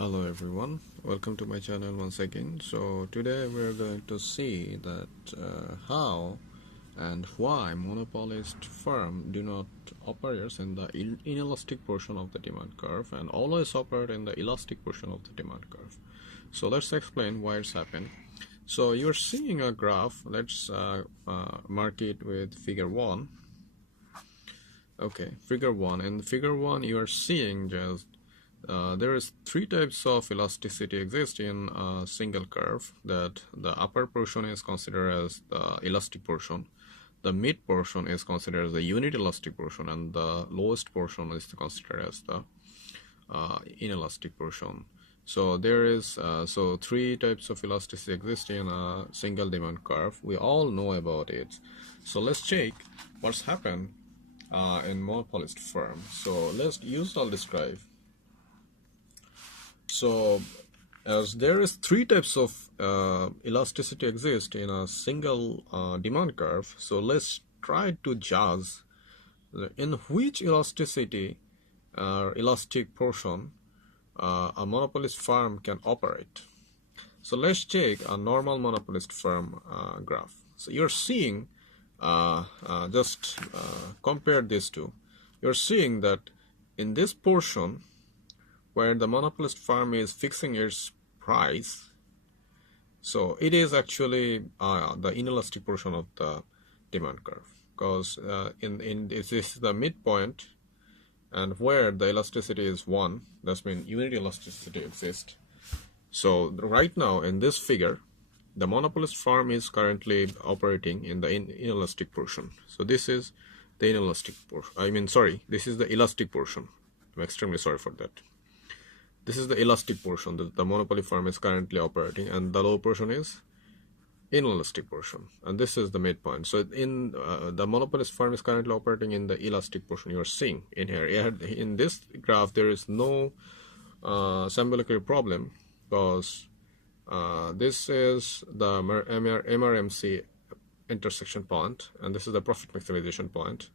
Hello everyone, welcome to my channel once again. So today we're going to see that how and why monopolist firm do not operate in the inelastic portion of the demand curve and always operate in the elastic portion of the demand curve. So let's explain why it's happened. So you're seeing a graph. Let's mark it with figure 1. Okay, figure 1. In figure 1 you are seeing just there is three types of elasticity exist in a single curve. That the upper portion is considered as the elastic portion, the mid portion is considered as the unit elastic portion, and the lowest portion is considered as the inelastic portion. So there is three types of elasticity exist in a single demand curve. We all know about it. So let's check what's happened in monopolist firm. So let's use I'll describe. So as there is three types of elasticity exist in a single demand curve, so let's try to judge in which elasticity elastic portion a monopolist firm can operate. So let's check a normal monopolist firm graph. So you're seeing just compare these two. You're seeing that in this portion where the monopolist firm is fixing its price, so it is actually the inelastic portion of the demand curve, because this is the midpoint, and where the elasticity is 1, that means unit elasticity exists. So right now in this figure, the monopolist firm is currently operating in the inelastic portion. So this is the inelastic portion. This is the elastic portion. I'm extremely sorry for that. This is the elastic portion that the monopoly firm is currently operating, and the low portion is inelastic portion, and this is the midpoint. So in the monopolist firm is currently operating in the elastic portion. You are seeing in here in this graph there is no symbolic problem, because this is the MRMC intersection point, and this is the profit maximization point.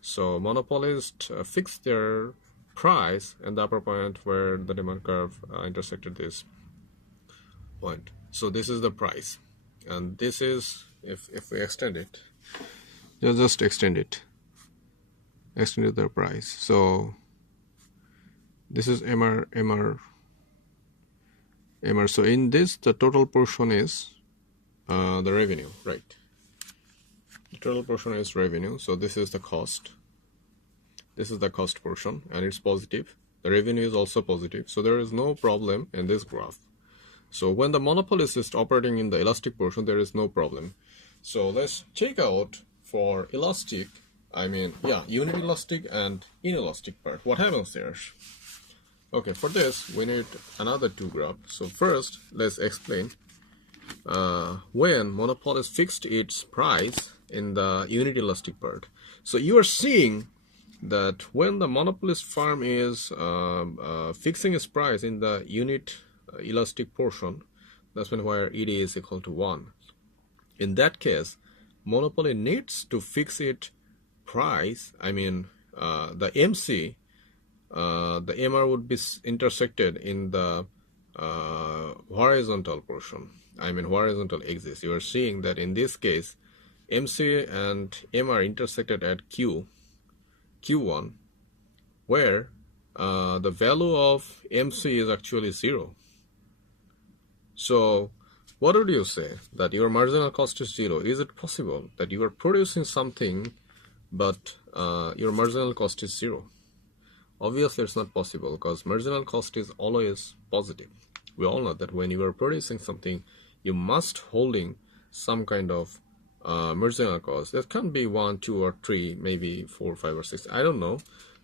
So monopolists fix their price and the upper point where the demand curve intersected this point. So this is the price, and this is, if we extend it, just extend it the price. So this is MR. So in this, the total portion is the revenue, right? The total portion is revenue. So this is the cost. This is the cost portion, and it's positive. The revenue is also positive, so there is no problem in this graph. So when the monopolist is operating in the elastic portion, there is no problem. So let's check out for elastic, unit elastic and inelastic part. What happens there? Okay, for this we need another two graphs. So first, let's explain when monopolist fixed its price in the unit elastic part. So you are seeing that when the monopolist firm is fixing its price in the unit elastic portion, that's when where ED is equal to 1. In that case, monopoly needs to fix its price. The MC, the MR would be intersected in the horizontal portion. Horizontal axis. You are seeing that in this case, MC and MR intersected at Q1, where the value of MC is actually 0. So what would you say? That your marginal cost is 0. Is it possible that you are producing something but your marginal cost is 0? Obviously it's not possible, because marginal cost is always positive. We all know that when you are producing something, you must holding some kind of marginal cost. That can be 1, 2, or 3, maybe 4, 5, or 6. I don't know,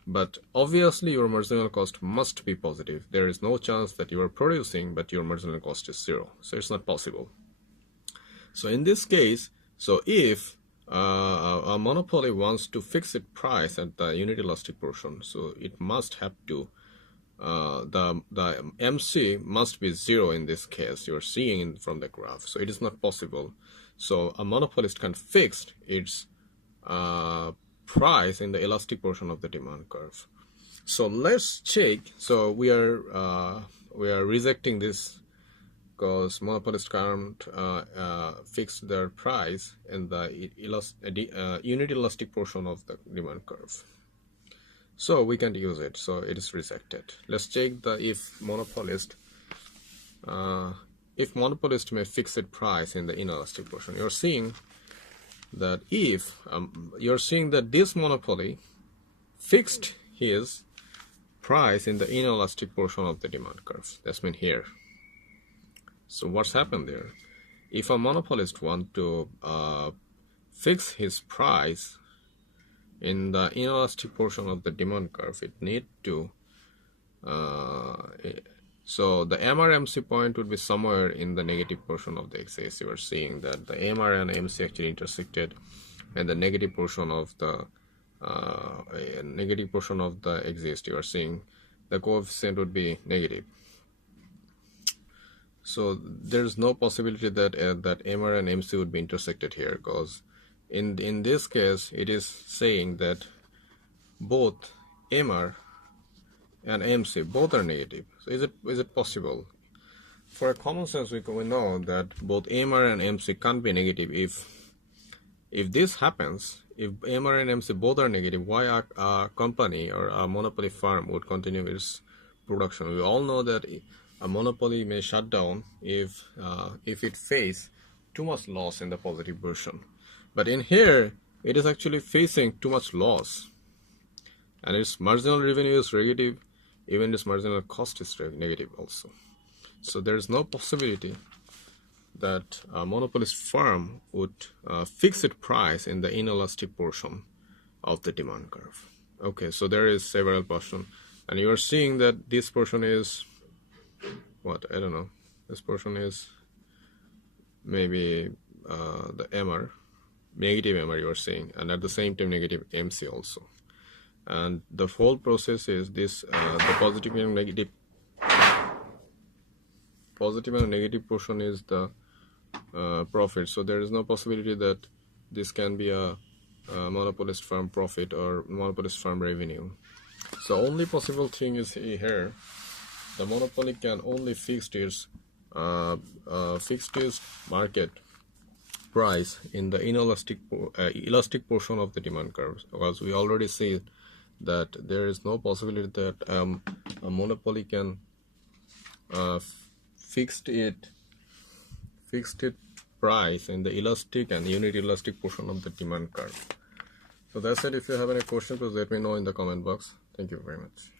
but obviously your marginal cost must be positive. There is no chance that you are producing but your marginal cost is 0. So it's not possible. So in this case, so if a monopoly wants to fix its price at the unit elastic portion, so it must have to the MC must be 0 in this case. You're seeing from the graph, so it is not possible. So a monopolist can fix its price in the elastic portion of the demand curve. So let's check. So we are rejecting this because monopolists can't fix their price in the unit elastic portion of the demand curve. So we can't use it, so it is rejected. Let's check the if monopolist may fix its price in the inelastic portion. You're seeing that this monopoly fixed his price in the inelastic portion of the demand curve. That's mean here. So what's happened there? If a monopolist want to fix his price in the inelastic portion of the demand curve, it need to so the MR-MC point would be somewhere in the negative portion of the axis. You are seeing that the MR and MC actually intersected, and the negative portion of the axis, you are seeing the coefficient would be negative. So there's no possibility that that MR and MC would be intersected here, because in this case it is saying that both MR and MC both are negative. So is it possible? For a common sense, we know that both MR and MC can't be negative. If this happens, if MR and MC both are negative, why a company or a monopoly firm would continue its production? We all know that a monopoly may shut down if it faces too much loss in the positive version. But in here, it is actually facing too much loss, and its marginal revenue is negative, even its marginal cost is negative also. So there is no possibility that a monopolist firm would fix its price in the inelastic portion of the demand curve. Okay, so there is several portion, and you are seeing that this portion is what? I don't know. This portion is maybe the MR, negative MR you are seeing, and at the same time negative MC also. And the whole process is this: the positive and negative portion is the profit. So there is no possibility that this can be a monopolist firm profit or monopolist firm revenue. So only possible thing is here: the monopoly can only fix its market price in the elastic portion of the demand curve, because we already see that there is no possibility that a monopoly can fixed its price in the elastic and unit elastic portion of the demand curve. So that's it. If you have any questions, please let me know in the comment box. Thank you very much.